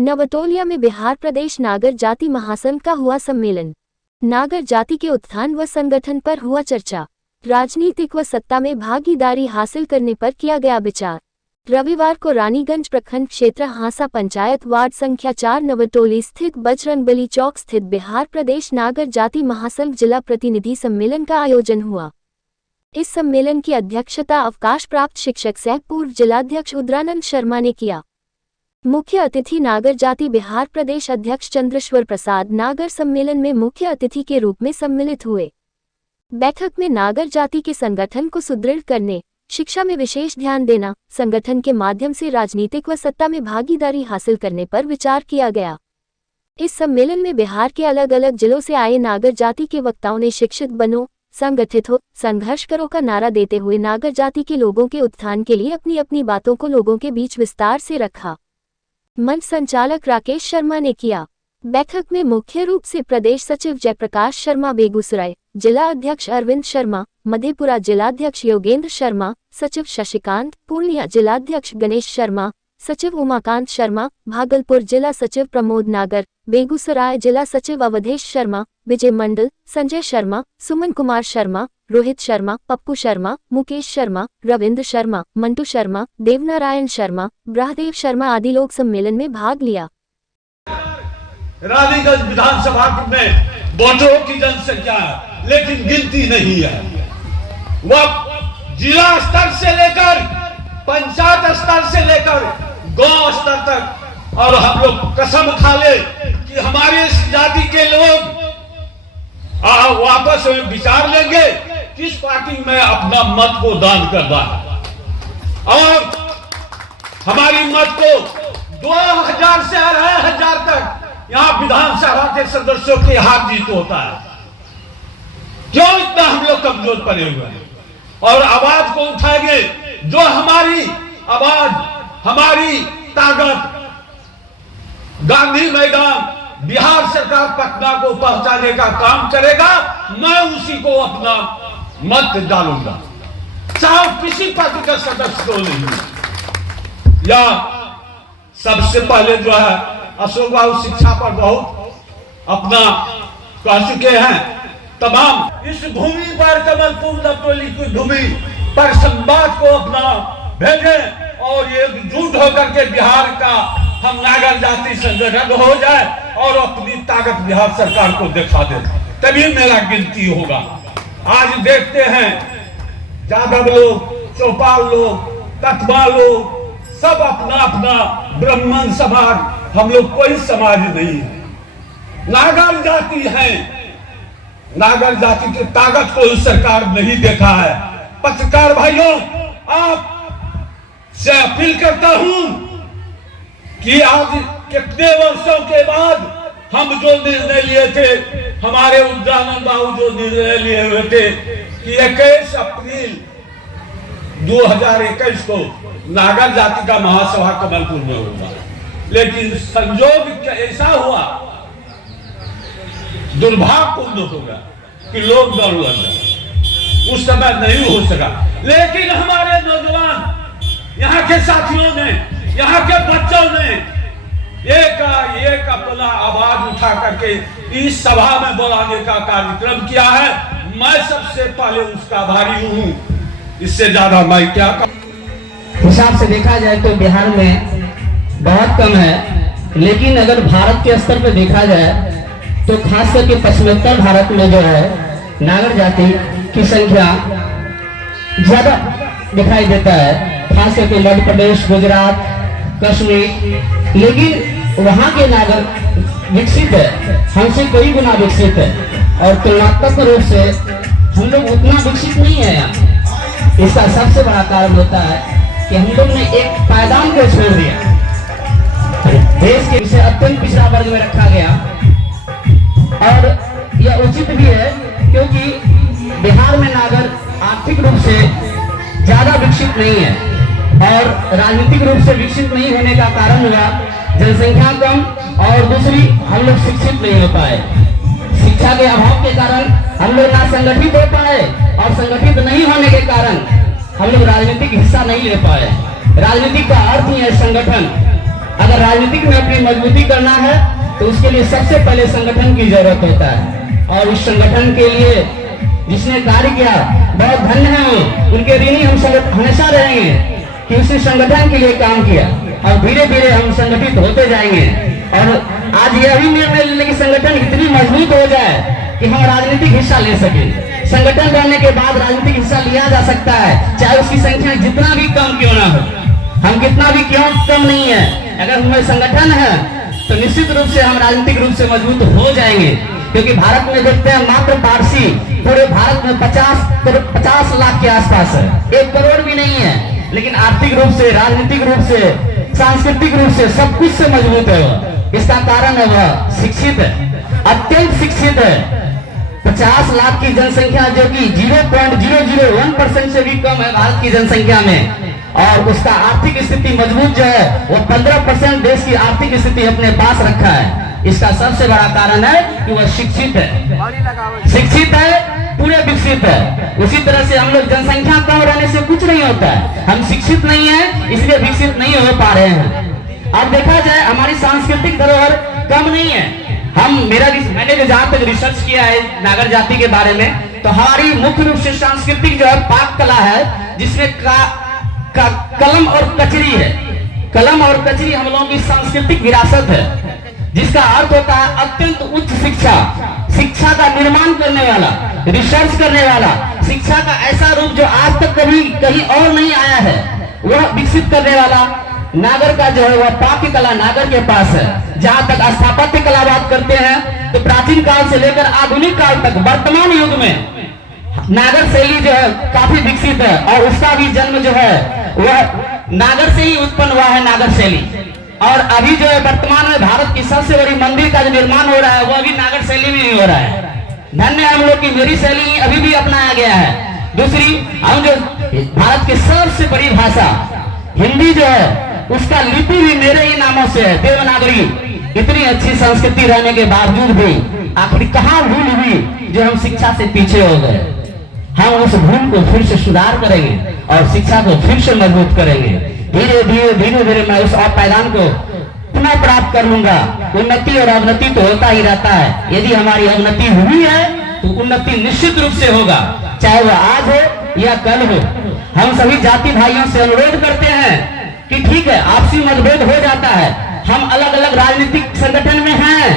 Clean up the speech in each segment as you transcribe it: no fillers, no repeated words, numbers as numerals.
नवतोलिया में बिहार प्रदेश नागर जाति महासंघ का हुआ सम्मेलन। नागर जाति के उत्थान व संगठन पर हुआ चर्चा। राजनीतिक व सत्ता में भागीदारी हासिल करने पर किया गया विचार। रविवार को रानीगंज प्रखंड क्षेत्र हांसा पंचायत वार्ड संख्या 4 नवतोली स्थित बजरंगबली चौक स्थित बिहार प्रदेश नागर जाति महासंघ जिला प्रतिनिधि सम्मेलन का आयोजन हुआ। इस सम्मेलन की अध्यक्षता अवकाश प्राप्त शिक्षक सह पूर्व जिलाध्यक्ष उद्रानंद शर्मा ने किया। मुख्य अतिथि नागर जाति बिहार प्रदेश अध्यक्ष चंद्रेश्वर प्रसाद नागर सम्मेलन में मुख्य अतिथि के रूप में सम्मिलित हुए। बैठक में नागर जाति के संगठन को सुदृढ़ करने, शिक्षा में विशेष ध्यान देना, संगठन के माध्यम से राजनीतिक व सत्ता में भागीदारी हासिल करने पर विचार किया गया। इस सम्मेलन में बिहार के अलग अलग जिलों से आए नागर जाति के वक्ताओं ने शिक्षित बनो, संगठित हो, संघर्ष करो का नारा देते हुए नागर जाति के लोगों के उत्थान के लिए अपनी अपनी बातों को लोगों के बीच विस्तार से रखा। मंच संचालक राकेश शर्मा ने किया। बैठक में मुख्य रूप से प्रदेश सचिव जयप्रकाश शर्मा बेगूसराय, जिला अध्यक्ष अरविंद शर्मा, मधेपुरा जिलाध्यक्ष योगेंद्र शर्मा, सचिव शशिकांत, पूर्णिया जिलाध्यक्ष गणेश शर्मा, सचिव उमाकांत शर्मा, भागलपुर जिला सचिव प्रमोद नागर, बेगूसराय जिला सचिव अवधेश शर्मा, विजय मंडल, संजय शर्मा, सुमन कुमार शर्मा, रोहित शर्मा, पप्पू शर्मा, मुकेश शर्मा, रविंद्र शर्मा, मंटू शर्मा, देवनारायण शर्मा, ब्रहदेव शर्मा आदि लोग सम्मेलन में भाग लिया। रानीगंज विधानसभा में वोटरों की जनसंख्या है, लेकिन गिनती नहीं है। वह जिला स्तर से लेकर पंचायत स्तर से लेकर गांव स्तर तक, और हम लोग कसम खा ले कि हमारे इस जाति के लोग वापस में विचार लेंगे किस पार्टी में अपना मत को दान करना है, और हमारी मत को 2000 से 2500 तक यहाँ विधानसभा के सदस्यों के हाथ जीत होता है। क्यों इतना हम लोग कमजोर पड़े हुए हैं? और आवाज को उठाएंगे, जो हमारी आवाज, हमारी ताकत गांधी मैदान बिहार सरकार पटना को पहुंचाने का काम करेगा, मैं उसी को अपना मत डालूंगा, चाहे किसी पार्टी का सदस्य को नहीं। या सबसे पहले जो है अशोक बाबू शिक्षा पर बहुत अपना कह चुके हैं। तमाम इस भूमि पर कमलपुर नवतोली की भूमि पर संवाद को अपना भेजें और एकजुट होकर के बिहार का हम नागर जाति संगठन हो जाए और अपनी ताकत बिहार सरकार को दिखा दे, तभी मेरा गिनती होगा। आज देखते हैं यादव लोग, चौपाल लोग, कथवा लोग सब अपना अपना ब्राह्मण समाज, हम लोग कोई समाज नहीं है, नागर जाति है। नागर जाति की ताकत को सरकार नहीं देखा है। पत्रकार भाइयों, आप से अपील करता हूं कि आज कितने वर्षों के बाद हम जो निर्णय लिए थे, हमारे उद्रानंद बाबू जो निर्णय लिए हुए थे कि 21 अप्रैल 2021 को नागर जाति का महासभा कमलपुर में होगा, लेकिन संजोग ऐसा हुआ, दुर्भाग्यपूर्ण होगा कि लॉकडाउन लग गया, उस समय नहीं हो सका। लेकिन हमारे नौजवान, यहाँ के साथियों ने, यहाँ के बच्चों ने एक अपना आवाज उठा करके इस सभा में बुलाने का कार्यक्रम किया है। मैं सबसे पहले उसका आभारी हूँ। इससे ज्यादा मैं क्या हिसाब से देखा जाए तो बिहार में बहुत कम है, लेकिन अगर भारत के स्तर पर देखा जाए तो खास करके पश्चिमोत्तर भारत में जो है नागर जाति की संख्या ज्यादा दिखाई देता है, खास करके मध्य प्रदेश, गुजरात, कश्मीर। लेकिन वहाँ के नागर विकसित है, हमसे कई गुना विकसित है, और तुलनात्मक रूप से हम लोग उतना विकसित नहीं है यहाँ। इसका सबसे बड़ा कारण होता है कि हम लोग ने एक पायदान को छोड़ दिया, देश के इसे अत्यंत पिछड़ा वर्ग में रखा गया। और यह उचित भी है क्योंकि बिहार में नागर आर्थिक रूप से ज्यादा विकसित नहीं है, और राजनीतिक रूप से विकसित नहीं होने का कारण हुआ जनसंख्या कम, और दूसरी हम लोग शिक्षित नहीं हो पाए। शिक्षा के अभाव के कारण हम लोग ना संगठित हो पाए, और संगठित नहीं होने के कारण हम लोग राजनीतिक हिस्सा नहीं ले पाए। राजनीतिक का अर्थ ही है संगठन, अगर राजनीतिक में अपनी मजबूती करना है तो उसके लिए सबसे पहले संगठन की जरूरत होता है। और उस संगठन के लिए जिसने कार्य किया बहुत धन्य है वो, उनके ऋणी हम हमेशा रहेंगे कि उसने संगठन के लिए काम किया और धीरे धीरे हम संगठित होते जाएंगे। और आज यह भी निर्णय लेने की संगठन इतनी मजबूत हो जाए कि हम राजनीतिक हिस्सा ले सके। संगठन बनने के बाद राजनीतिक हिस्सा लिया जा सकता है, चाहे उसकी संख्या जितना भी कम क्यों ना हो। हम कितना भी क्यों कम नहीं है, अगर हमारे संगठन है तो निश्चित रूप से हम राजनीतिक रूप से मजबूत हो जाएंगे। क्योंकि भारत में देखते हैं मात्र पारसी पूरे भारत में 50 लाख के आसपास है, 1 करोड़ भी नहीं है। लेकिन आर्थिक रूप से, राजनीतिक रूप से, सांस्कृतिक रूप से सब कुछ से मजबूत है वह। इसका कारण है वह शिक्षित है, अत्यंत शिक्षित है। 50 लाख की जनसंख्या जो कि 0.001% से भी कम है भारत की जनसंख्या में, और उसका आर्थिक स्थिति मजबूत जो है वो 15% देश की आर्थिक स्थिति अपने पास रखा है। इसका सबसे बड़ा कारण है कि वह शिक्षित है, शिक्षित है, पूरे विकसित है। उसी तरह से हम लोग जनसंख्या कम रहने से कुछ नहीं होता है, हम शिक्षित नहीं है इसलिए विकसित नहीं हो पा रहे हैं। अब देखा जाए हमारी सांस्कृतिक धरोहर कम नहीं है। मैंने जो जहां तक रिसर्च किया है नागर जाति के बारे में, तो हमारी मुख्य रूप से सांस्कृतिक जो है पाक कला है, जिसमें कलम और कचरी है। कलम और कचरी हम लोगों की सांस्कृतिक विरासत है, जिसका अर्थ होता है अत्यंत उच्च शिक्षा, शिक्षा का निर्माण करने वाला, रिसर्च करने वाला, शिक्षा का ऐसा रूप जो आज तक कभी कहीं और नहीं आया है, वह विकसित करने वाला नागर का जो है वह पाक कला नागर के पास है। जहां तक स्थापत्य कला बात करते हैं तो प्राचीन काल से लेकर आधुनिक काल तक वर्तमान युग में नागर शैली जो है काफी विकसित है, और उसका भी जन्म जो है वह नागर से ही उत्पन्न हुआ है, नागर शैली। और अभी जो है वर्तमान में भारत की सबसे बड़ी मंदिर का जो निर्माण हो रहा है वह भी नागर शैली में ही हो रहा है। धन्य हम लोग की मेरी शैली अभी भी अपनाया गया है। दूसरी, हम जो भारत की सबसे बड़ी भाषा हिंदी जो है उसका लिपि भी मेरे ही नामों से है, देवनागरी। इतनी अच्छी संस्कृति रहने के बावजूद भी आखिर कहाँ भूल हुई जो हम शिक्षा से पीछे हो गए। हम उस भूल को फिर से सुधार करेंगे और शिक्षा को फिर से मजबूत करेंगे। धीरे धीरे मैं उस पायदान को पुनः प्राप्त कर लूंगा। उन्नति और अवनति तो होता ही रहता है, यदि हमारी अवनति हुई है तो उन्नति निश्चित रूप से होगा, चाहे वह आज हो या कल हो। हम सभी जाति भाइयों से अनुरोध करते हैं कि ठीक है आपसी मतभेद हो जाता है, हम अलग अलग राजनीतिक संगठन में हैं,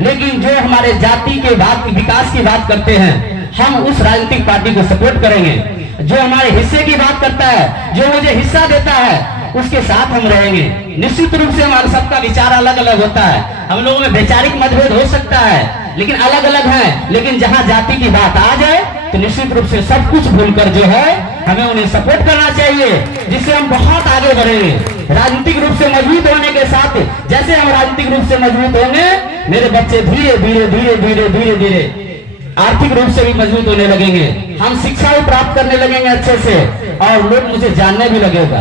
लेकिन जो हमारे जाति के बात विकास की बात करते हैं हम उस राजनीतिक पार्टी को सपोर्ट करेंगे। जो हमारे हिस्से की बात करता है, जो मुझे हिस्सा देता है, उसके साथ हम रहेंगे। निश्चित रूप से हमारा सबका विचार अलग अलग होता है, हम लोगों में वैचारिक मतभेद हो सकता है, लेकिन अलग अलग है। लेकिन जहां जाति की बात आ जाए तो निश्चित रूप से सब कुछ भूलकर जो है हमें उन्हें सपोर्ट करना चाहिए, जिससे हम बहुत आगे बढ़ेंगे। राजनीतिक रूप से मजबूत होने के साथ जैसे हम राजनीतिक रूप से मजबूत होंगे, मेरे बच्चे धीरे धीरे धीरे धीरे धीरे धीरे आर्थिक रूप से भी मजबूत होने लगेंगे। हम शिक्षा भी प्राप्त करने लगेंगे अच्छे से, और लोग मुझे जानने भी लगेगा।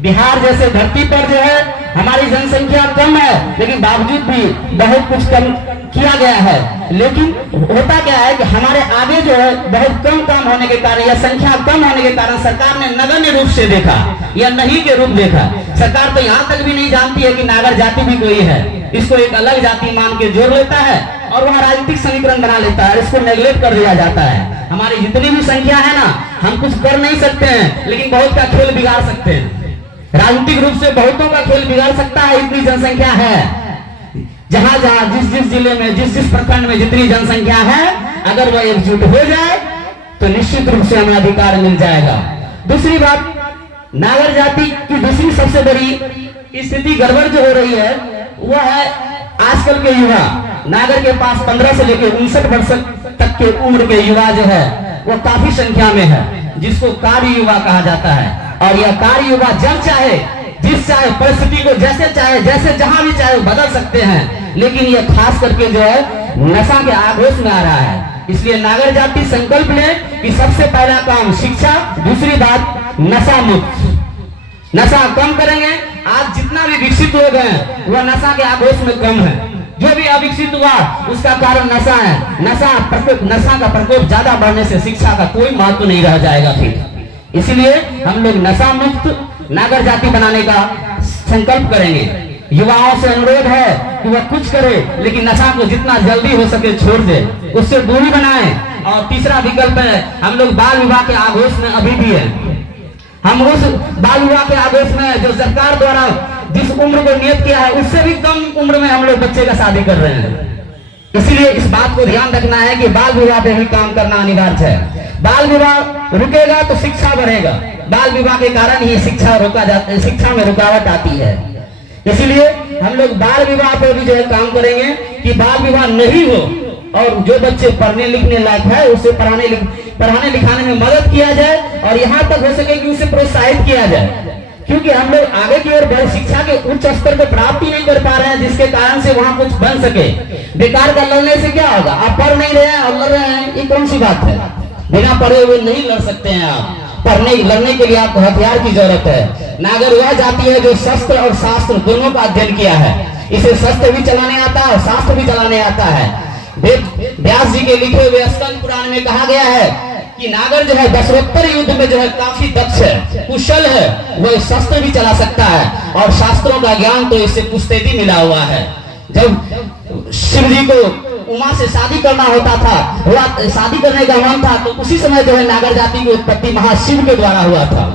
बिहार जैसे धरती पर जो है हमारी जनसंख्या कम है, लेकिन बावजूद भी बहुत कुछ कम किया गया है। लेकिन होता क्या है कि हमारे आगे जो है बहुत कम काम होने के कारण या संख्या कम होने के कारण सरकार ने नगण्य रूप से देखा या नहीं के रूप देखा। सरकार तो यहाँ तक भी नहीं जानती है कि नागर जाति भी कोई है, इसको एक अलग जाति मान के जोड़ लेता है और वहाँ राजनीतिक समीकरण बना लेता है, इसको नेगलेक्ट कर दिया जाता है। हमारी जितनी भी संख्या है ना, हम कुछ कर नहीं सकते हैं, लेकिन बहुत का खेल बिगाड़ सकते हैं। राजनीतिक रूप से बहुतों का खेल बिगाड़ सकता है, इतनी जनसंख्या है। जहां जहां जिस जिस जिले में जिस जिस प्रखंड में जितनी जनसंख्या है, अगर वह एकजुट हो जाए तो निश्चित रूप से हमें अधिकार मिल जाएगा। दूसरी बात, नागर जाति की दूसरी सबसे बड़ी स्थिति गड़बड़ जो हो रही है वह है आजकल के युवा। नागर के पास 15 से लेकर 59 वर्ष तक के उम्र के युवा जो है वो काफी संख्या में है, जिसको कार्य युवा कहा जाता है। और यह कार्य युवा जब चाहे जिस चाहे परिस्थिति को जैसे चाहे जैसे जहां भी चाहे बदल सकते हैं, लेकिन यह खास करके जो है नशा के आगोश में आ रहा है। इसलिए नागर जाति संकल्प ले कि सबसे पहला काम शिक्षा, दूसरी बात नशा मुक्त। नशा कम करेंगे। आज जितना भी विकसित लोग हैं वह नशा के आगोश में कम है। जो भी अविकसित हुआ उसका कारण नशा है। नशा का प्रकोप ज्यादा बढ़ने से शिक्षा का कोई महत्व नहीं रह जाएगा। फिर इसलिए हम लोग नशा मुक्त नागर जाति बनाने का संकल्प करेंगे। युवाओं से अनुरोध है कि वह कुछ करे, लेकिन नशा को जितना जल्दी हो सके छोड़ दे, उससे दूरी बनाए। और तीसरा विकल्प है, हम लोग बाल विवाह के आगोश में अभी भी है। हम उस बाल विवाह के आगोश में जो सरकार द्वारा जिस उम्र को नियत किया है, उससे भी कम उम्र में हम लोग बच्चे का शादी कर रहे हैं। इसीलिए इस बात को ध्यान रखना है कि बाल विवाह पे भी काम करना अनिवार्य है। बाल विवाह रुकेगा तो शिक्षा बढ़ेगा, बाल विवाह के कारण ही शिक्षा में रुकावट आती है। इसीलिए हम लोग बाल विवाह पर भी जो है काम करेंगे कि बाल विवाह नहीं हो, और जो बच्चे पढ़ने लिखने लायक है उसे पढ़ाने लिखाने में मदद किया जाए, और यहाँ तक हो सके कि उसे प्रोत्साहित किया जाए। क्योंकि हम लोग आगे की ओर शिक्षा के उच्च स्तर पर प्राप्त ही नहीं कर पा रहे हैं, जिसके कारण से वहाँ कुछ बन सके। बेकार का लड़ने से क्या होगा? आप पढ़ नहीं रहे हैं और लड़ रहे हैं, ये कौन सी बात है? बिना पढ़े हुए नहीं लड़ सकते हैं आप। लड़ने के लिए आपको हथियार की जरूरत है। नागर वह जाति है जो शस्त्र और शास्त्र दोनों का अध्ययन किया है। इसे शस्त्र भी चलाने आता है और शास्त्र भी चलाने आता है। व्यास जी के लिखे हुए स्कंद पुराण में कहा गया है कि नागर जो है दशरोत्तर युद्ध में जो है काफी दक्ष है, कुशल है, वह शस्त्र भी चला सकता है, और शास्त्रों का ज्ञान तो इससे पुश्तैदी मिला हुआ है। जब शिव जी को उमा से शादी करना होता था, शादी करने का मन था, तो उसी समय जो है नागर जाति की उत्पत्ति महाशिव के द्वारा हुआ था,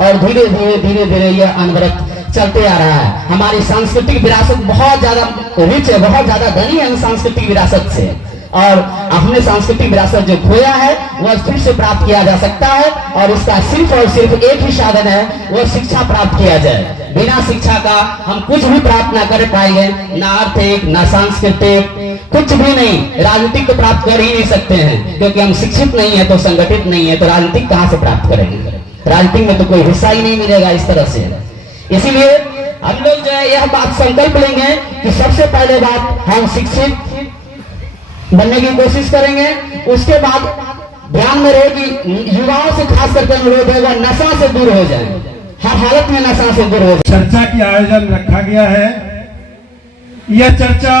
और धीरे धीरे यह अनवरत चलते आ रहा है। हमारी सांस्कृतिक विरासत बहुत ज्यादा रिच है, बहुत ज्यादा धनी है सांस्कृतिक विरासत से, और अपने सांस्कृतिक विरासत जो खोया है वह फिर से प्राप्त किया जा सकता है। और इसका सिर्फ और सिर्फ एक ही साधन है, वह शिक्षा प्राप्त किया जाए। बिना शिक्षा का हम कुछ भी प्राप्त ना कर पाएंगे, ना आर्थिक ना सांस्कृतिक, कुछ भी नहीं। राजनीतिक तो प्राप्त कर ही नहीं सकते हैं, क्योंकि हम शिक्षित नहीं है तो संगठित नहीं है, तो राजनीतिक कहाँ से प्राप्त करेंगे? राजनीतिक में तो कोई हिस्सा ही नहीं मिलेगा इस तरह से। इसीलिए हम लोग जो है यह बात संकल्प लेंगे कि सबसे पहले बात हम शिक्षित बनने की कोशिश करेंगे। उसके बाद ध्यान में रहे कि युवाओं से खास करके अनुरोध है वह नशा से दूर हो जाए, हर हालत में नशा से दूर हो जाए। चर्चा की आयोजन रखा गया है। यह चर्चा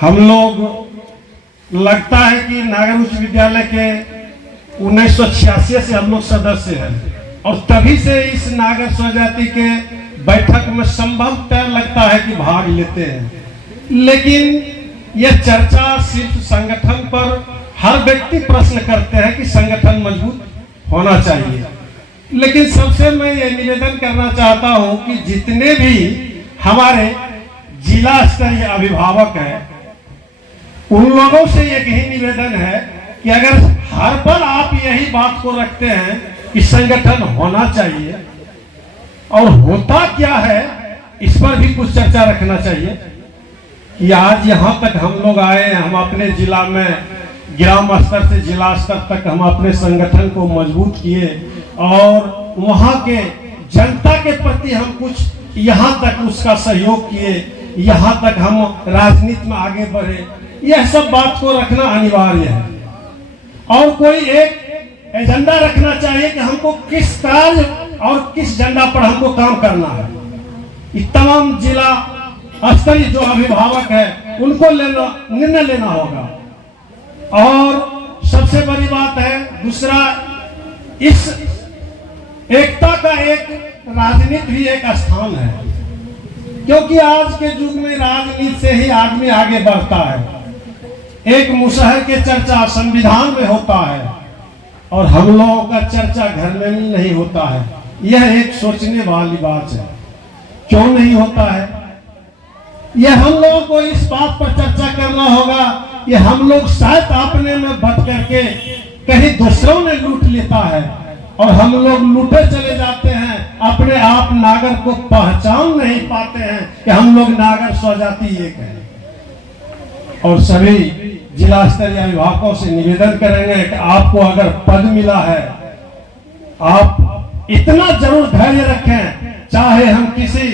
हम लोग लगता है कि नागर उच्च विद्यालय के 1986 से हम लोग सदस्य हैं, और तभी से इस नागर स्वजाति के बैठक में संभवतः लगता है कि भाग लेते हैं। लेकिन यह चर्चा सिर्फ संगठन पर, हर व्यक्ति प्रश्न करते हैं कि संगठन मजबूत होना चाहिए, लेकिन सबसे मैं ये निवेदन करना चाहता हूं कि जितने भी हमारे जिला स्तरीय अभिभावक हैं, उन लोगों से एक ही निवेदन है कि अगर हर पर आप यही बात को रखते हैं कि संगठन होना चाहिए, और होता क्या है इस पर भी कुछ चर्चा रखना चाहिए। कि आज यहाँ तक हम लोग आए, हम अपने जिला में ग्राम स्तर से जिला स्तर तक हम अपने संगठन को मजबूत किए, और वहाँ के जनता के प्रति हम कुछ यहाँ तक उसका सहयोग किए, यहाँ तक हम राजनीति में आगे बढ़े। यह सब बात को रखना अनिवार्य है, और कोई एक एजेंडा रखना चाहिए कि हमको किस कार्य और किस एजेंडा पर हमको काम करना है। इस तमाम जिला स्तरीय जो अभिभावक है उनको निर्णय लेना होगा। और सबसे बड़ी बात है दूसरा, इस एकता का एक राजनीति भी एक स्थान है, क्योंकि आज के युग में राजनीति से ही आदमी आगे बढ़ता है। एक मुशहर के चर्चा संविधान में होता है, और हम लोगों का चर्चा घर में नहीं होता है। यह एक सोचने वाली बात है। क्यों नहीं होता है? यह हम लोगों को इस बात पर चर्चा करना होगा कि हम लोग शायद अपने में बट करके कहीं दूसरों ने लूट लेता है, और हम लोग लूटे चले जाते हैं, अपने आप नागर को पहचान नहीं पाते हैं कि हम लोग नागर स्वजाति एक है। और सभी जिला स्तरीय अभिभावकों से निवेदन करेंगे कि आपको अगर पद मिला है, आप इतना जरूर धैर्य रखें, चाहे हम किसी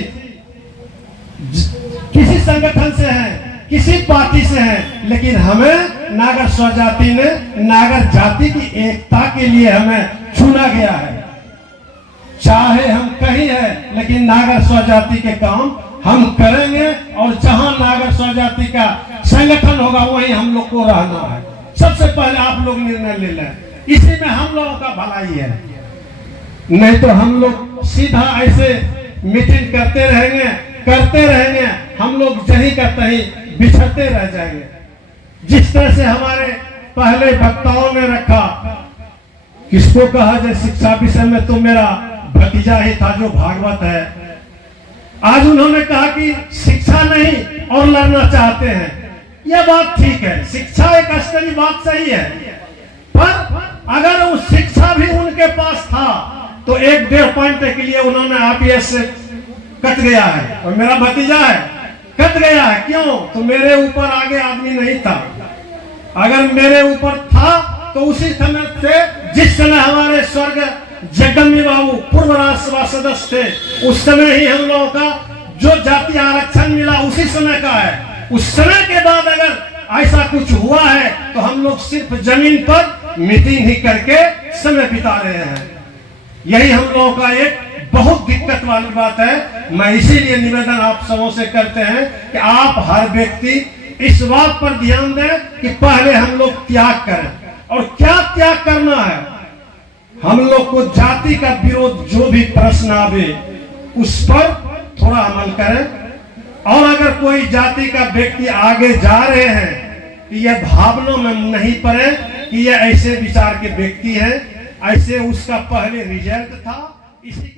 संगठन से हैं, किसी पार्टी से हैं, लेकिन हमें नागर स्वजाति ने नागर जाति की एकता के लिए हमें चुना गया है। चाहे हम कहीं हैं, लेकिन नागर स्वजाति के काम हम करेंगे, और जहां नागर स्वजाति का संगठन होगा वहीं हम लोग को रहना है। सबसे पहले आप लोग निर्णय ले लें, इसी में हम लोगों का भलाई है। नहीं तो हम लोग सीधा ऐसे मीटिंग करते रहेंगे करते रहेंगे, हम लोग जहीं का तहीं बिछड़ते रह जाएंगे। जिस तरह से हमारे पहले वक्ताओं ने रखा, किसको कहा जाए शिक्षा विषय में, तो मेरा भतीजा ही था जो भागवत है। आज उन्होंने कहा कि शिक्षा नहीं और लड़ना चाहते हैं। यह बात ठीक है, शिक्षा एक स्तरीय बात सही है, पर अगर उस शिक्षा भी उनके पास था तो 1-1.5 पॉइंट के लिए उन्होंने आईपीएस से कट गया है, और मेरा भतीजा है कट गया है। क्यों? तो मेरे ऊपर आगे आदमी नहीं था। अगर मेरे ऊपर था तो उसी समय से, जिस समय हमारे स्वर्ग जगदम्बी बाबू पूर्व राज्यसभा सदस्य थे, उस समय ही हम लोगों का जो जातीय आरक्षण मिला उसी समय का है। उस समय के बाद अगर ऐसा कुछ हुआ है तो हम लोग सिर्फ जमीन पर मीटिंग ही करके समय बिता रहे हैं। यही हम लोगों का एक बहुत दिक्कत वाली बात है। मैं इसीलिए निवेदन आप सबों से करते हैं कि आप हर व्यक्ति इस बात पर ध्यान दें कि पहले हम लोग त्याग करें। और क्या त्याग करना है? हम लोग को जाति का विरोध जो भी प्रश्न आवे उस पर थोड़ा अमल करें। और अगर कोई जाति का व्यक्ति आगे जा रहे हैं कि यह भावनाओं में नहीं पड़े कि यह ऐसे विचार के व्यक्ति हैं, ऐसे उसका पहले रिजल्ट था, इसी